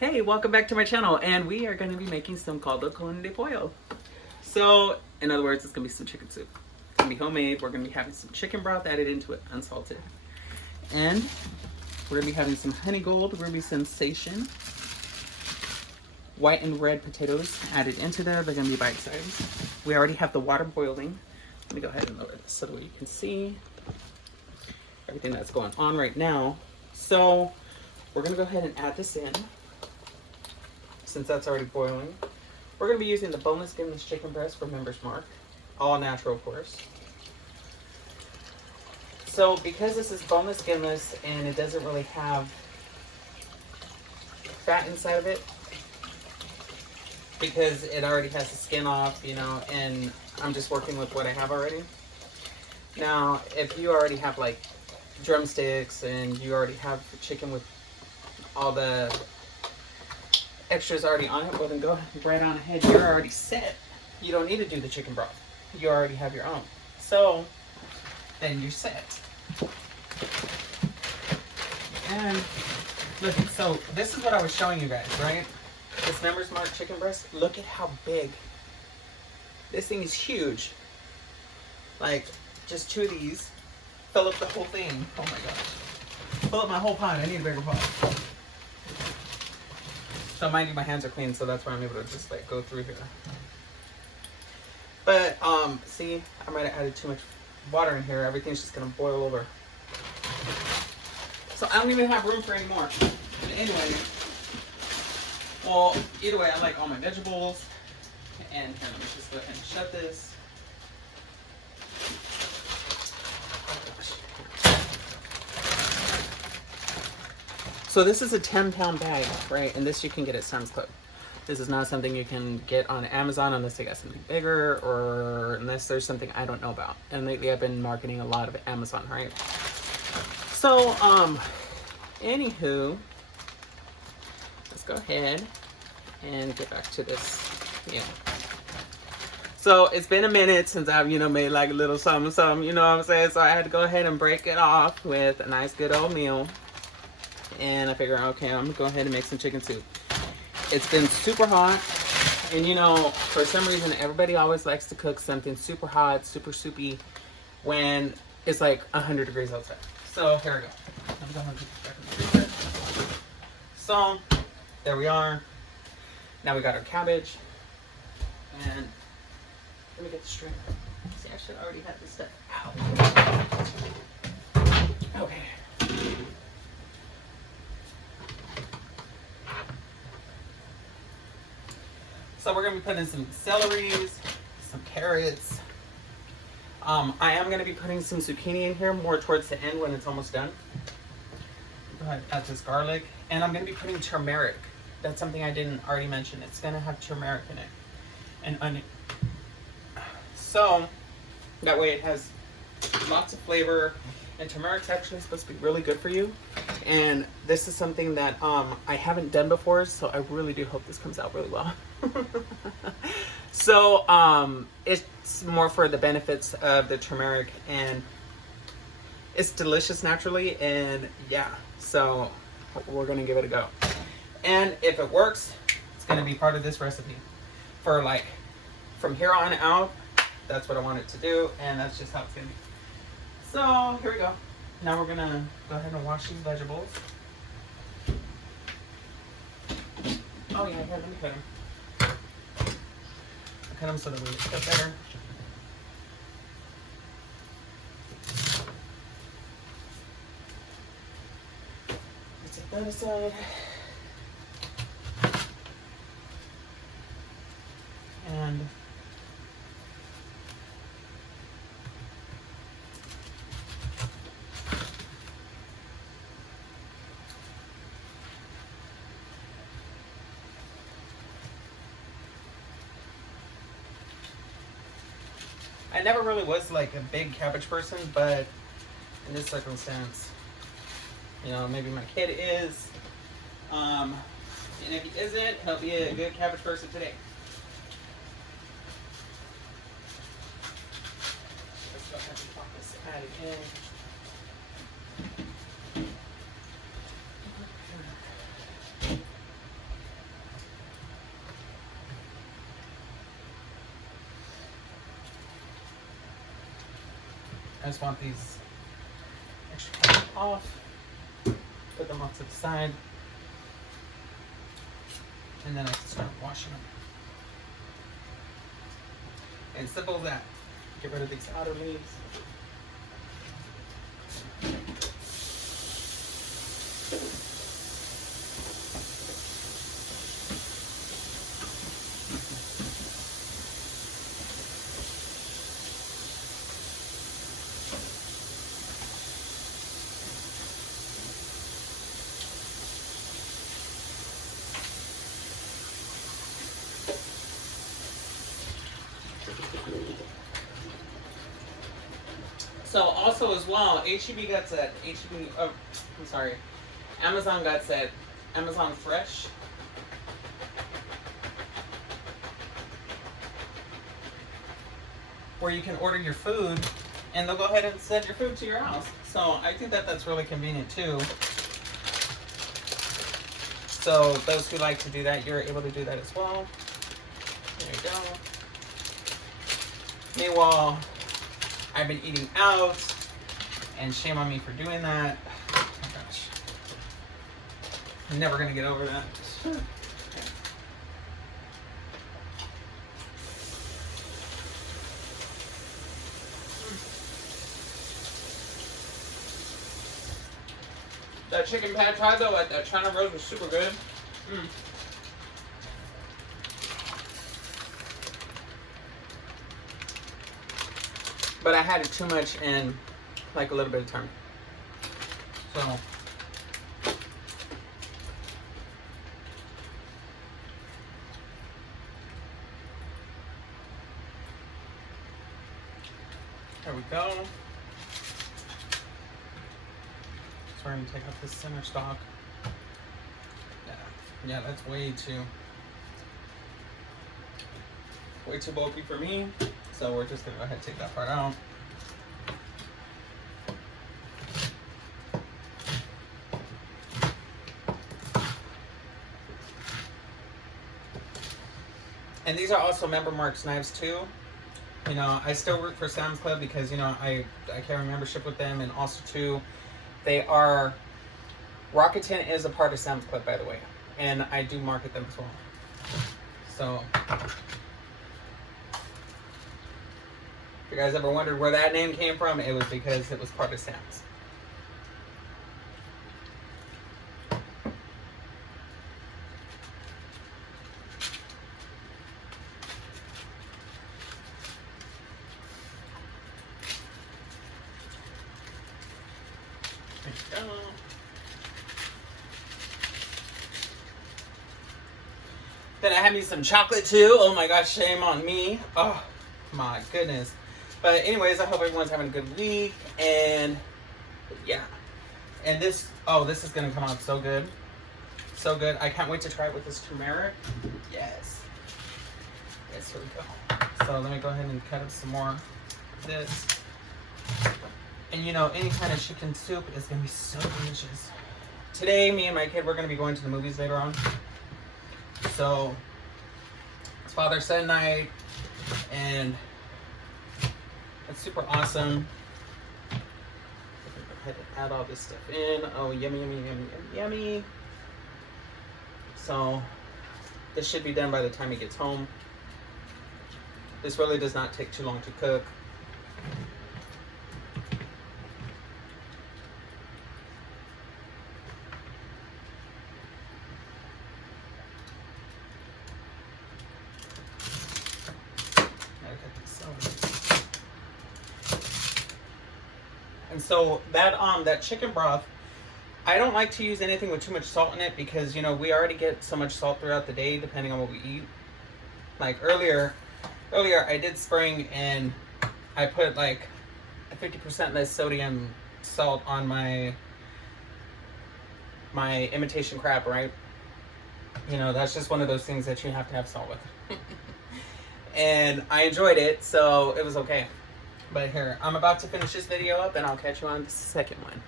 Hey, welcome back to my channel, and we are going to be making some caldo con de pollo. So, in other words, it's going to be some chicken soup. It's going to be homemade. We're going to be having some chicken broth added into it, unsalted. And we're going to be having some honey gold, ruby sensation, white and red potatoes added into there. They're going to be bite sized. We already have the water boiling. Let me go ahead and lower this so that you can see everything that's going on right now. So, we're going to go ahead and add this in. Since that's already boiling, we're going to be using the boneless skinless chicken breast for Members Mark, all natural of course. So because this is boneless skinless and it doesn't really have fat inside of it, because it already has the skin off, you know, and I'm just working with what I have already. Now, if you already have like drumsticks and you already have chicken with all the extras already on it, well then go right on ahead. You're already set. You don't need to do the chicken broth. You already have your own. So then you're set. And look, so this is what I was showing you guys, right? This Members Mark chicken breast. Look at how big. This thing is huge. Like just two of these fill up the whole thing. Oh my gosh. Fill up my whole pot. I need a bigger pot. So mind you, my hands are clean, so that's why I'm able to just like go through here. But see, I might have added too much water in here. Everything's just gonna boil over. So I don't even have room for any more. But anyway, well, either way, I like all my vegetables. And here, let me just go ahead and shut this. So this is a 10-pound bag, right? And this you can get at Sam's Club. This is not something you can get on Amazon unless they got something bigger or unless there's something I don't know about. And lately I've been marketing a lot of Amazon, right? So, anywho, let's go ahead and get back to this. Yeah. So it's been a minute since I've, made like a little something, you know what I'm saying? So I had to go ahead and break it off with a nice good old meal. And I figure, okay, I'm gonna go ahead and make some chicken soup. It's been super hot, and for some reason, everybody always likes to cook something super hot, super soupy, when it's like 100 degrees outside. So here we go. Let me go ahead and put this back in the freezer. So there we are. Now we got our cabbage, and let me get the string. See, I should already have this stuff out. Okay. So we're going to be putting some celeries, some carrots. I am going to be putting some zucchini in here more towards the end when it's almost done. Go ahead, add this garlic. And I'm going to be putting turmeric. That's something I didn't already mention. It's going to have turmeric in it. And onion. So that way it has lots of flavor. And turmeric's actually supposed to be really good for you. And this is something that I haven't done before, so I really do hope this comes out really well. So it's more for the benefits of the turmeric, and it's delicious naturally, and yeah, so we're gonna give it a go. And if it works, it's gonna be part of this recipe for like from here on out. That's what I want it to do, and that's just how it's gonna be. So here we go. Now we're gonna go ahead and wash these vegetables. Oh yeah, here, let me cut them. Cut them so that we get better. Let's take that aside. And I never really was like a big cabbage person, but in this circumstance, maybe my kid is. And if he isn't, he'll be a good cabbage person today. Let's go ahead and pop this added in. just want these extra off. Put them off to the side. And then I can start washing them. And simple as that. Get rid of these outer leaves. So also as well, HEB got that Amazon got that Amazon Fresh. Where you can order your food and they'll go ahead and send your food to your house. So I think that that's really convenient too. So those who like to do that, you're able to do that as well. There you go. Meanwhile, I've been eating out, and shame on me for doing that. Oh my gosh. I'm never gonna get over that. That chicken pad thai though at that China Rose was super good. But I had it too much in like a little bit of time. So there we go. So we're gonna take out this center stalk. Yeah, that's way too bulky for me. So we're just gonna go ahead and take that part out. And these are also Member Marks knives too. You know, I still work for Sam's Club because, you know, I carry membership with them, and also too, they are, Rakuten is a part of Sam's Club, by the way, and I do market them as well. So if you guys ever wondered where that name came from, it was because it was part of Sam's. There you go. Then I had me some chocolate too. Oh my gosh, shame on me. Oh my goodness. But anyways, I hope everyone's having a good week, and yeah. And this is gonna come out so good. So good. I can't wait to try it with this turmeric. Yes. Yes, here we go. So let me go ahead and cut up some more of this. And you know, any kind of chicken soup is gonna be so delicious. Today, me and my kid, we're gonna be going to the movies later on. So it's father-son night, and it's super awesome. Go ahead and add all this stuff in. Oh, yummy, yummy, yummy, yummy, yummy. So this should be done by the time he gets home. This really does not take too long to cook. And so that chicken broth, I don't like to use anything with too much salt in it because, you know, we already get so much salt throughout the day depending on what we eat. Like earlier I did spring and I put like a 50% less sodium salt on my imitation crab, right? You know, that's just one of those things that you have to have salt with. And I enjoyed it, so it was okay. But here, I'm about to finish this video up and I'll catch you on the second one.